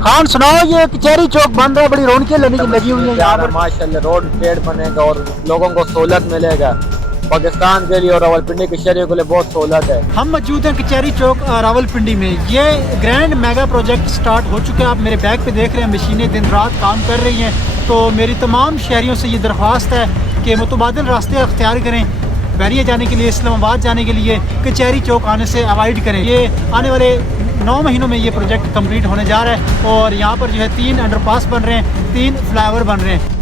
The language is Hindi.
खान सुनाओ, ये कचहरी चौक बन रहा है, बड़ी रौनकें लगी हुई है यहाँ पर। माशाल्लाह रोड पेड़ बनेगा और लोगों को सहूलत मिलेगा। पाकिस्तान के लिए और रावलपिंडी के शहरियों के लिए बहुत सहूलत है। हम मौजूद हैं कचहरी चौक रावलपिंडी में। ये ग्रैंड मेगा प्रोजेक्ट स्टार्ट हो चुका है। आप मेरे बैग पे देख रहे हैं, मशीनें दिन रात काम कर रही हैं। तो मेरी तमाम शहरियों से ये दरख्वास्त है कि मुतबादिल रास्ते अख्तियार करें। बैरिया जाने के लिए, इस्लामाबाद जाने के लिए कचहरी चौक आने से अवॉइड करें। ये आने वाले 9 महीनों में ये प्रोजेक्ट कंप्लीट होने जा रहा है और यहाँ पर जो है 3 अंडरपास बन रहे हैं, 3 फ्लाईओवर बन रहे हैं।